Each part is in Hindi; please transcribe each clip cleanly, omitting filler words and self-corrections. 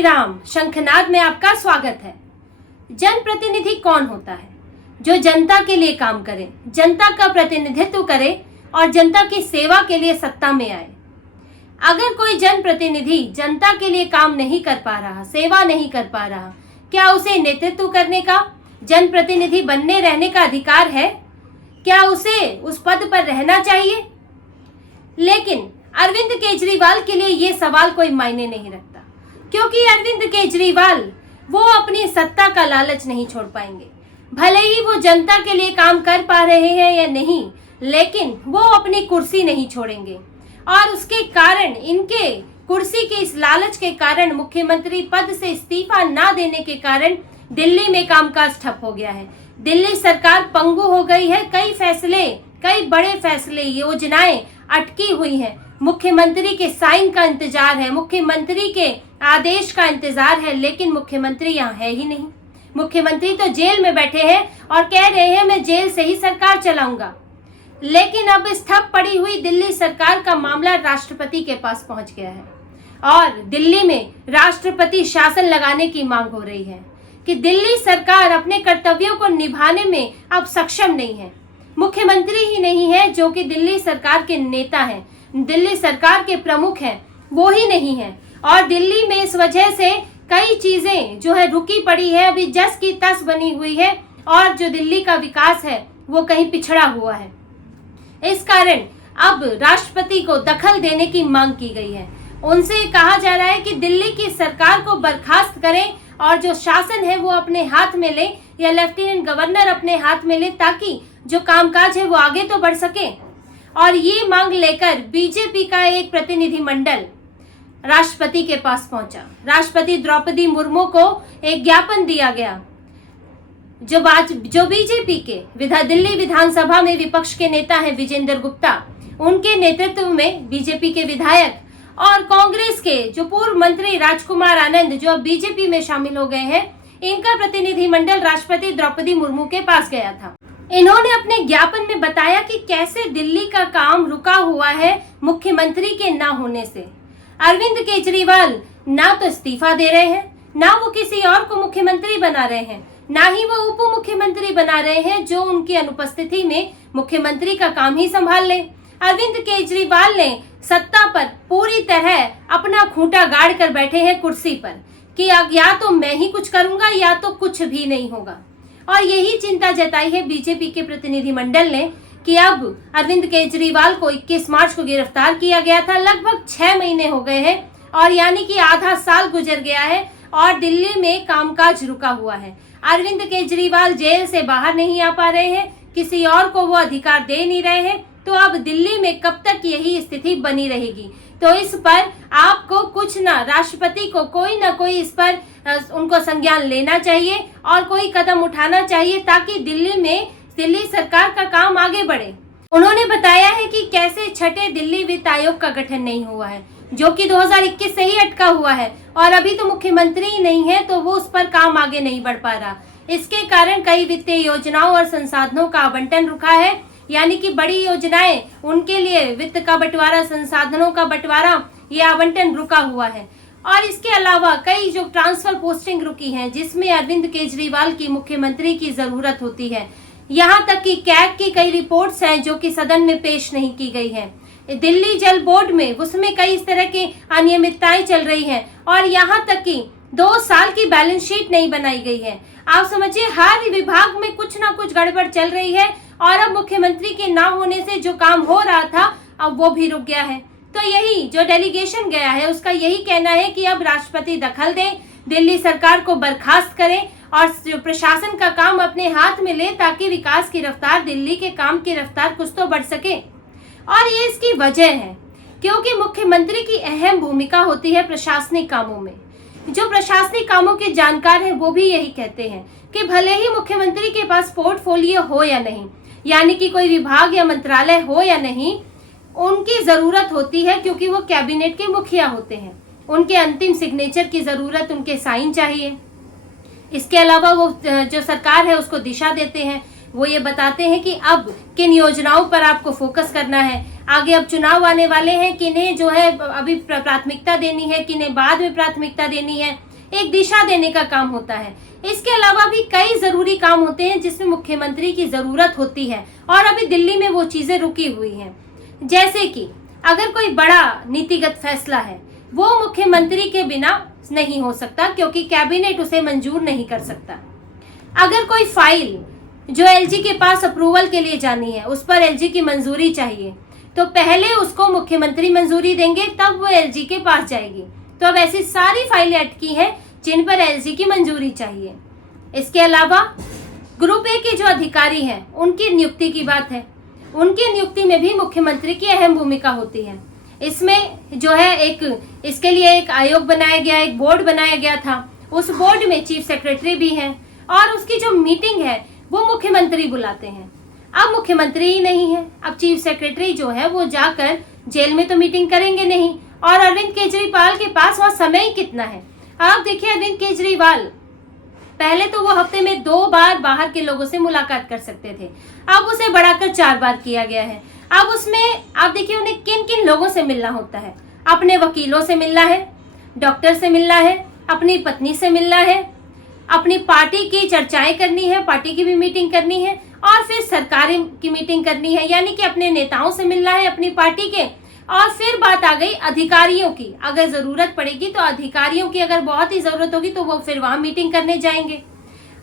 श्री राम। शंखनाद में आपका स्वागत है। जनप्रतिनिधि कौन होता है? जो जनता के लिए काम करे, जनता का प्रतिनिधित्व करे और जनता की सेवा के लिए सत्ता में आए। अगर कोई जनप्रतिनिधि जनता के लिए काम नहीं कर पा रहा, सेवा नहीं कर पा रहा, क्या उसे नेतृत्व करने का, जनप्रतिनिधि बनने रहने का अधिकार है? क्या उसे उस पद पर रहना चाहिए? लेकिन अरविंद केजरीवाल के लिए ये सवाल कोई मायने नहीं रखता, क्योंकि अरविंद केजरीवाल वो अपनी सत्ता का लालच नहीं छोड़ पाएंगे। भले ही वो जनता के लिए काम कर पा रहे हैं या नहीं, लेकिन वो अपनी कुर्सी नहीं छोड़ेंगे। और उसके कारण, इनके कुर्सी के इस लालच के कारण, मुख्यमंत्री पद से इस्तीफा ना देने के कारण दिल्ली में कामकाज ठप हो गया है। दिल्ली सरकार पंगु हो गई है। कई बड़े फैसले, योजनाएं अटकी हुई हैं। मुख्यमंत्री के साइन का इंतजार है, मुख्यमंत्री के आदेश का इंतजार है, लेकिन मुख्यमंत्री यहाँ है ही नहीं। मुख्यमंत्री तो जेल में बैठे हैं और कह रहे हैं मैं जेल से ही सरकार चलाऊंगा। लेकिन अब इस ठप पड़ी हुई दिल्ली सरकार का मामला राष्ट्रपति के पास पहुंच गया है और दिल्ली में राष्ट्रपति शासन लगाने की मांग हो रही है कि दिल्ली सरकार अपने कर्तव्यों को निभाने में अब सक्षम नहीं है। मुख्यमंत्री ही नहीं है जो कि दिल्ली सरकार के नेता हैं, दिल्ली सरकार के प्रमुख हैं, वो ही नहीं है। और दिल्ली में इस वजह से कई चीजें जो है रुकी पड़ी है, अभी जस की तस बनी हुई है और जो दिल्ली का विकास है वो कहीं पिछड़ा हुआ है। इस कारण अब राष्ट्रपति को दखल देने की मांग की गई है। उनसे कहा जा रहा है कि दिल्ली की सरकार को बर्खास्त करें और जो शासन है वो अपने हाथ में ले, या लेफ्टिनेंट गवर्नर अपने हाथ में ले, ताकि जो कामकाज है वो आगे तो बढ़ सके। और ये मांग लेकर बीजेपी का एक प्रतिनिधि मंडल राष्ट्रपति के पास पहुंचा। राष्ट्रपति द्रौपदी मुर्मू को एक ज्ञापन दिया गया। जो बीजेपी के दिल्ली विधानसभा में विपक्ष के नेता हैं विजेंद्र गुप्ता, उनके नेतृत्व में बीजेपी के विधायक और कांग्रेस के जो पूर्व मंत्री राजकुमार आनंद, जो अब बीजेपी में शामिल हो गए हैं, इनका प्रतिनिधि मंडल राष्ट्रपति द्रौपदी मुर्मू के पास गया था। इन्होंने अपने ज्ञापन में बताया कि कैसे दिल्ली का काम रुका हुआ है मुख्यमंत्री के ना होने से। अरविंद केजरीवाल ना तो इस्तीफा दे रहे हैं, ना वो किसी और को मुख्यमंत्री बना रहे हैं, ना ही वो उप मुख्यमंत्री बना रहे हैं जो उनकी अनुपस्थिति में मुख्यमंत्री का काम ही संभाल ले। अरविंद केजरीवाल ने सत्ता पर पूरी तरह अपना खूंटा गाड़ कर बैठे हैं कुर्सी पर कि या तो मैं ही कुछ करूंगा या तो कुछ भी नहीं होगा। और यही चिंता जताई है बीजेपी के प्रतिनिधि मंडल ने कि अब अरविंद केजरीवाल को 21 मार्च को गिरफ्तार किया गया था। लगभग 6 महीने हो गए हैं और यानी कि आधा साल गुजर गया है और दिल्ली में कामकाज रुका हुआ है। अरविंद केजरीवाल जेल से बाहर नहीं आ पा रहे हैं, किसी और को वो अधिकार दे नहीं रहे हैं। तो अब दिल्ली में कब तक यही स्थिति बनी रहेगी? तो इस पर आपको कुछ ना, राष्ट्रपति को कोई ना कोई इस पर उनको संज्ञान लेना चाहिए और कोई कदम उठाना चाहिए ताकि दिल्ली सरकार का काम आगे बढ़े। उन्होंने बताया है कि कैसे छठे दिल्ली वित्त आयोग का गठन नहीं हुआ है, जो कि 2021 से ही अटका हुआ है और अभी तो मुख्यमंत्री ही नहीं है, तो वो उस पर काम आगे नहीं बढ़ पा रहा। इसके कारण कई वित्तीय योजनाओं और संसाधनों का आवंटन रुका है, यानी कि बड़ी योजनाएं, उनके लिए वित्त का बंटवारा, संसाधनों का बंटवारा, ये आवंटन रुका हुआ है। और इसके अलावा कई जो ट्रांसफर पोस्टिंग रुकी हैं, जिसमें अरविंद केजरीवाल की मुख्यमंत्री की जरूरत होती है। यहाँ तक कि कैग की कई रिपोर्ट्स हैं जो कि सदन में पेश नहीं की गई है। दिल्ली जल बोर्ड में, उसमें कई इस तरह की अनियमितताएं चल रही हैं और यहाँ तक कि 2 साल की बैलेंस शीट नहीं बनाई गई है। आप समझिए, हर विभाग में कुछ ना कुछ गड़बड़ चल रही है और अब मुख्यमंत्री के ना होने से जो काम हो रहा था अब वो भी रुक गया है। तो यही जो डेलीगेशन गया है उसका यही कहना है कि अब राष्ट्रपति दखल दें, दिल्ली सरकार को बर्खास्त करें और प्रशासन का काम अपने हाथ में ले, ताकि विकास की रफ्तार, दिल्ली के काम की रफ्तार कुछ तो बढ़ सके। और ये इसकी वजह है क्योंकि मुख्यमंत्री की अहम भूमिका होती है प्रशासनिक कामों में। जो प्रशासनिक कामों के जानकार हैं वो भी यही कहते हैं कि भले ही मुख्यमंत्री के पास पोर्टफोलियो हो या नहीं, यानी कि कोई विभाग या मंत्रालय हो या नहीं, उनकी जरूरत होती है क्योंकि वो कैबिनेट के मुखिया होते हैं। उनके अंतिम सिग्नेचर की जरूरत, उनके साइन चाहिए। इसके अलावा वो जो सरकार है उसको दिशा देते हैं। वो ये बताते हैं कि अब किन योजनाओं पर आपको फोकस करना है, आगे अब चुनाव आने वाले हैं, किन्हें जो है अभी प्राथमिकता देनी है, किन्हें बाद में प्राथमिकता देनी है। एक दिशा देने का काम होता है। इसके अलावा भी कई जरूरी काम होते हैं जिसमें मुख्यमंत्री की जरूरत होती है और अभी दिल्ली में वो चीजें रुकी हुई हैं। जैसे कि अगर कोई बड़ा नीतिगत फैसला है वो मुख्यमंत्री के बिना नहीं हो सकता, क्योंकि कैबिनेट उसे मंजूर नहीं कर सकता। अगर कोई फाइल जो एलजी के पास अप्रूवल के लिए जानी है उस पर एलजी की मंजूरी चाहिए, तो पहले उसको मुख्यमंत्री मंजूरी देंगे तब वो एलजी के पास जाएगी। तो अब ऐसी सारी फाइलें अटकी हैं जिन पर एलजी की मंजूरी चाहिए। इसके अलावा ग्रुप ए के जो अधिकारी हैं उनकी नियुक्ति की बात है। उनकी नियुक्ति में भी मुख्यमंत्री की अहम भूमिका होती है। इसमें जो है इसके लिए एक आयोग बनाया गया, एक बोर्ड बनाया गया था। उस बोर्ड में चीफ सेक्रेटरी भी हैं और उसकी जो मीटिंग है वो मुख्यमंत्री बुलाते हैं। अब मुख्यमंत्री ही नहीं है, अब चीफ सेक्रेटरी जो है वो जाकर जेल में तो मीटिंग करेंगे नहीं, और अरविंद केजरीवाल के पास वहाँ समय ही कितना है। आप देखिए, अरविंद केजरीवाल पहले तो वो हफ्ते में 2 बार बाहर के लोगों से मुलाकात कर सकते थे, अब उसे बढ़ाकर 4 बार किया गया है। अब उसमें आप देखिए उन्हें किन किन लोगों से मिलना होता है। अपने वकीलों से मिलना है, डॉक्टर से मिलना है, अपनी पत्नी से मिलना है, अपनी पार्टी की चर्चाएं करनी है, पार्टी की भी मीटिंग करनी है, और फिर सरकार की मीटिंग करनी है, यानी कि अपने नेताओं से मिलना है अपनी पार्टी के। और फिर बात आ गई अधिकारियों की, अगर जरूरत पड़ेगी तो अधिकारियों की अगर बहुत ही जरूरत होगी तो वो फिर वहां मीटिंग करने जाएंगे।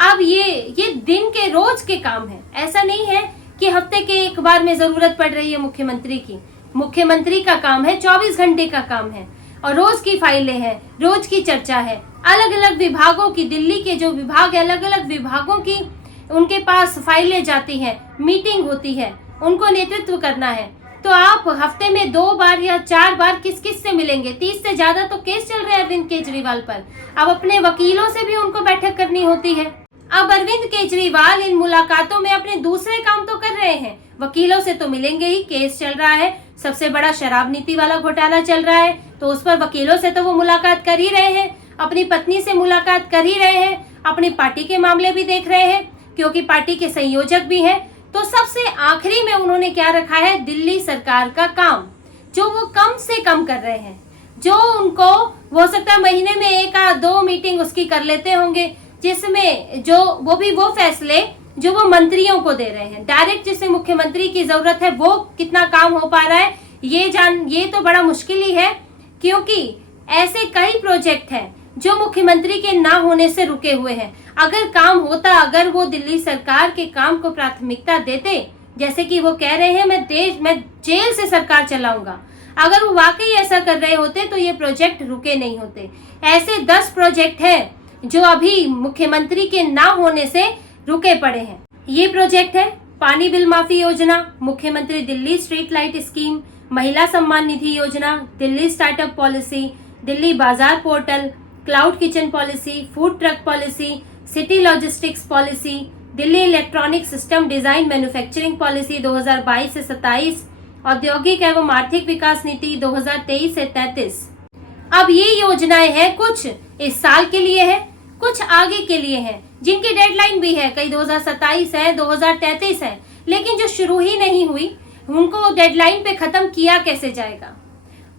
अब ये दिन के रोज के काम है, ऐसा नहीं है कि हफ्ते के एक बार में जरूरत पड़ रही है मुख्यमंत्री की। मुख्यमंत्री का काम है 24 घंटे का काम है, और रोज की फाइलें हैं, रोज की चर्चा है। अलग अलग विभागों की, दिल्ली के जो विभाग है अलग अलग विभागों की उनके पास फाइलें जाती हैं, मीटिंग होती है, उनको नेतृत्व करना है। तो आप हफ्ते में 2 बार या 4 बार किस किस से मिलेंगे? 30 से ज्यादा तो केस चल रहे हैं अरविंद केजरीवाल पर। अब अपने वकीलों से भी उनको बैठक करनी होती है। अब अरविंद केजरीवाल इन मुलाकातों में अपने दूसरे काम तो कर रहे हैं, वकीलों से तो मिलेंगे ही, केस चल रहा है, सबसे बड़ा शराब नीति वाला घोटाला चल रहा है, तो उस पर वकीलों से तो वो मुलाकात कर ही रहे हैं, अपनी पत्नी से मुलाकात कर ही रहे हैं, अपनी पार्टी के मामले भी देख रहे हैं क्योंकि पार्टी के संयोजक भी हैं। तो सबसे आखिरी में उन्होंने क्या रखा है? दिल्ली सरकार का काम, जो वो कम से कम कर रहे हैं, जो उनको हो सकता है महीने में 1 या 2 मीटिंग उसकी कर लेते होंगे, जिसमें जो वो फैसले जो वो मंत्रियों को दे रहे हैं डायरेक्ट, जिसमें मुख्यमंत्री की जरूरत है, वो कितना काम हो पा रहा है ये तो बड़ा मुश्किल ही है, क्योंकि ऐसे कई प्रोजेक्ट हैं जो मुख्यमंत्री के ना होने से रुके हुए हैं। अगर काम होता, अगर वो दिल्ली सरकार के काम को प्राथमिकता देते, जैसे कि वो कह रहे हैं मैं जेल से सरकार चलाऊंगा, अगर वो वाकई ऐसा कर रहे होते तो ये प्रोजेक्ट रुके नहीं होते। ऐसे 10 प्रोजेक्ट हैं जो अभी मुख्यमंत्री के ना होने से रुके पड़े हैं। ये प्रोजेक्ट है पानी बिल माफी योजना, मुख्यमंत्री दिल्ली स्ट्रीट लाइट स्कीम, महिला सम्मान निधि योजना, दिल्ली स्टार्टअप पॉलिसी, दिल्ली बाजार portal, cloud kitchen policy, food truck policy, city logistics policy, Delhi electronic system design manufacturing policy 2022 से 27, औद्योगिक एवं आर्थिक विकास नीति 2023 से 33। अब ये योजनाएं हैं, कुछ इस साल के लिए है, कुछ आगे के लिए है, जिनकी डेडलाइन भी है, कई 2027 है, 2033 है, लेकिन जो शुरू ही नहीं हुई उनको डेडलाइन पे खत्म किया कैसे जाएगा।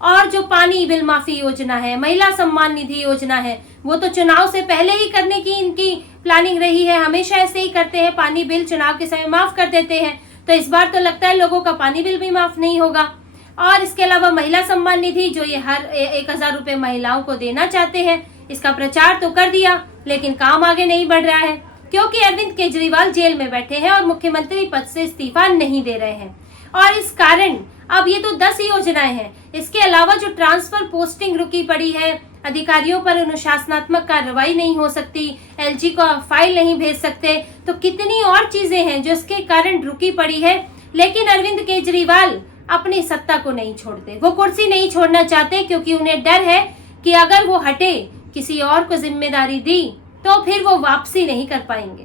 और जो पानी बिल माफी योजना है, महिला सम्मान निधि योजना है, वो तो चुनाव से पहले ही करने की इनकी प्लानिंग रही है, हमेशा ऐसे ही करते हैं, पानी बिल चुनाव के समय माफ कर देते हैं, तो इस बार तो लगता है लोगों का पानी बिल भी माफ नहीं होगा। और इसके अलावा महिला सम्मान निधि, जो ये हर 1000 रुपए महिलाओं को देना चाहते हैं, इसका प्रचार तो कर दिया लेकिन काम आगे नहीं बढ़ रहा है, क्योंकि अरविंद केजरीवाल जेल में बैठे हैं और मुख्यमंत्री पद से इस्तीफा नहीं दे रहे हैं। और इस कारण अब ये तो 10 योजनाएं हैं। इसके अलावा जो ट्रांसफर पोस्टिंग रुकी पड़ी है, अधिकारियों पर अनुशासनात्मक कार्रवाई नहीं हो सकती, एलजी को फाइल नहीं भेज सकते, तो कितनी और चीजें हैं जो इसके कारण रुकी पड़ी है। लेकिन अरविंद केजरीवाल अपनी सत्ता को नहीं छोड़ते, वो कुर्सी नहीं छोड़ना चाहते, क्योंकि उन्हें डर है कि अगर वो हटे, किसी और को जिम्मेदारी दी, तो फिर वो वापसी नहीं कर पाएंगे,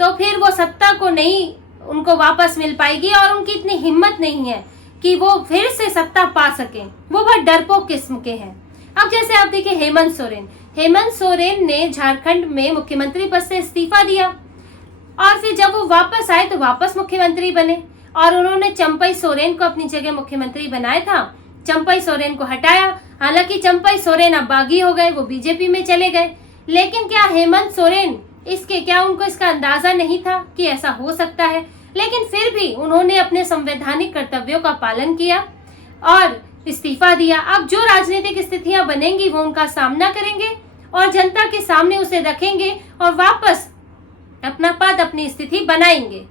तो फिर वो सत्ता को नहीं उनको वापस मिल पाएगी, और उनकी इतनी हिम्मत नहीं है कि वो फिर से सत्ता पा सके, वो बहुत डरपोक किस्म के हैं। अब जैसे आप देखिए हेमंत सोरेन ने झारखंड में मुख्यमंत्री पद से इस्तीफा दिया, और फिर जब वो वापस आए तो वापस मुख्यमंत्री बने, और उन्होंने चंपई सोरेन को अपनी जगह मुख्यमंत्री बनाया था, चंपई सोरेन को हटाया, हालांकि चंपई सोरेन अब बागी हो गए, वो बीजेपी में चले गए। लेकिन क्या हेमंत सोरेन क्या उनको इसका अंदाजा नहीं था कि ऐसा हो सकता है? लेकिन फिर भी उन्होंने अपने संवैधानिक कर्तव्यों का पालन किया और इस्तीफा दिया। अब जो राजनीतिक स्थितियां बनेंगी वो उनका सामना करेंगे और जनता के सामने उसे रखेंगे और वापस अपना पद, अपनी स्थिति बनाएंगे।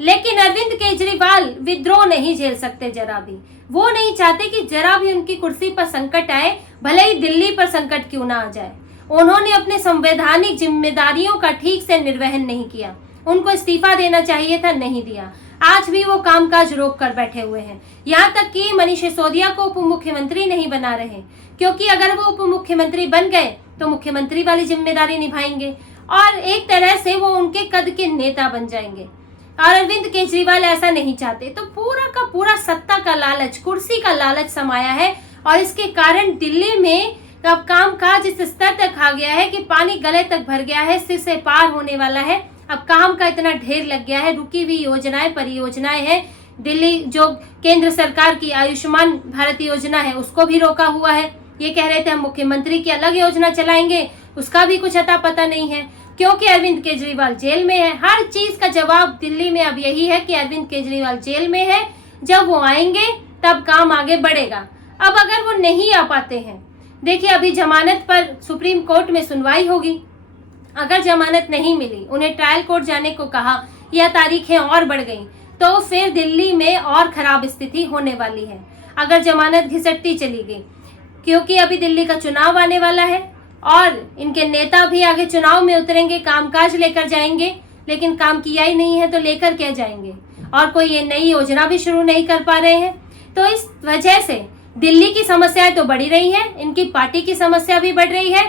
लेकिन अरविंद केजरीवाल विद्रोह नहीं झेल सकते जरा भी। वो नहीं चाहते कि जरा भी उनकी कुर्सी पर संकट आए, भले ही दिल्ली पर संकट क्यों ना आ जाए। उन्होंने अपने संवैधानिक जिम्मेदारियों का ठीक से निर्वहन नहीं किया। उनको इस्तीफा देना चाहिए था, नहीं दिया। आज भी वो कामकाज रोक कर बैठे हुए हैं। यहाँ तक कि मनीष सिसोदिया को उप मुख्यमंत्री नहीं बना रहे, क्योंकि अगर वो उप मुख्यमंत्री बन गए तो मुख्यमंत्री वाली जिम्मेदारी निभाएंगे और एक तरह से वो उनके कद के नेता बन जाएंगे। और अरविंद केजरीवाल ऐसा नहीं चाहते। तो पूरा का पूरा सत्ता का लालच, कुर्सी का लालच समाया है और इसके कारण दिल्ली में अब कामकाज इस स्तर तक आ गया है कि पानी गले तक भर गया है, सिर से पार होने वाला है। अब काम का इतना ढेर लग गया है, रुकी हुई योजनाएं, परियोजनाएं हैं। दिल्ली जो केंद्र सरकार की आयुष्मान भारत योजना है उसको भी रोका हुआ है। ये कह रहे थे हम मुख्यमंत्री की अलग योजना चलाएंगे, उसका भी कुछ अता पता नहीं है, क्योंकि अरविंद केजरीवाल जेल में है। हर चीज का जवाब दिल्ली में अब यही है कि अरविंद केजरीवाल जेल में है, जब वो आएंगे तब काम आगे बढ़ेगा। अब अगर वो नहीं आ पाते हैं, देखिए अभी जमानत पर सुप्रीम कोर्ट में सुनवाई होगी। अगर जमानत नहीं मिली, उन्हें ट्रायल कोर्ट जाने को कहा या तारीखें और बढ़ गई, तो फिर दिल्ली में और खराब स्थिति होने वाली है। अगर जमानत घिसटती चली गई, क्योंकि अभी दिल्ली का चुनाव आने वाला है और इनके नेता भी आगे चुनाव में उतरेंगे, कामकाज लेकर जाएंगे, लेकिन काम किया ही नहीं है तो लेकर क्या जाएंगे? और कोई ये नई योजना भी शुरू नहीं कर पा रहे हैं। तो इस वजह से दिल्ली की समस्याएं तो बढ़ी रही हैं, इनकी पार्टी की समस्या भी बढ़ रही है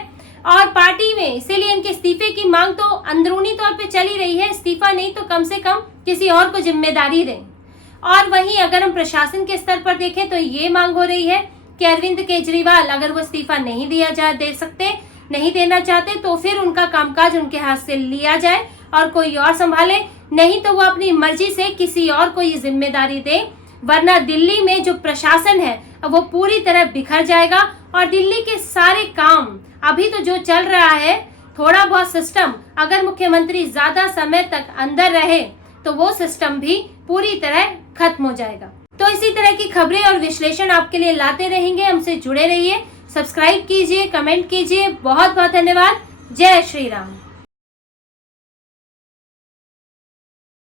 और पार्टी में इसीलिए इनके इस्तीफे की मांग तो अंदरूनी तौर पे चल ही रही है। इस्तीफा नहीं तो कम से कम किसी और को जिम्मेदारी दें। और वहीं अगर हम प्रशासन के स्तर पर देखें तो ये मांग हो रही है कि अरविंद केजरीवाल अगर वो इस्तीफा नहीं नहीं देना चाहते तो फिर उनका कामकाज उनके हाथ से लिया जाए और कोई और संभाले, नहीं तो वो अपनी मर्जी से किसी और को ये जिम्मेदारी दे। वरना दिल्ली में जो प्रशासन है वो पूरी तरह बिखर जाएगा और दिल्ली के सारे काम, अभी तो जो चल रहा है थोड़ा बहुत सिस्टम, अगर मुख्यमंत्री ज्यादा समय तक अंदर रहे तो वो सिस्टम भी पूरी तरह खत्म हो जाएगा। तो इसी तरह की खबरें और विश्लेषण आपके लिए लाते रहेंगे। हमसे जुड़े रहिए, सब्सक्राइब कीजिए, कमेंट कीजिए। बहुत बहुत धन्यवाद। जय श्री राम।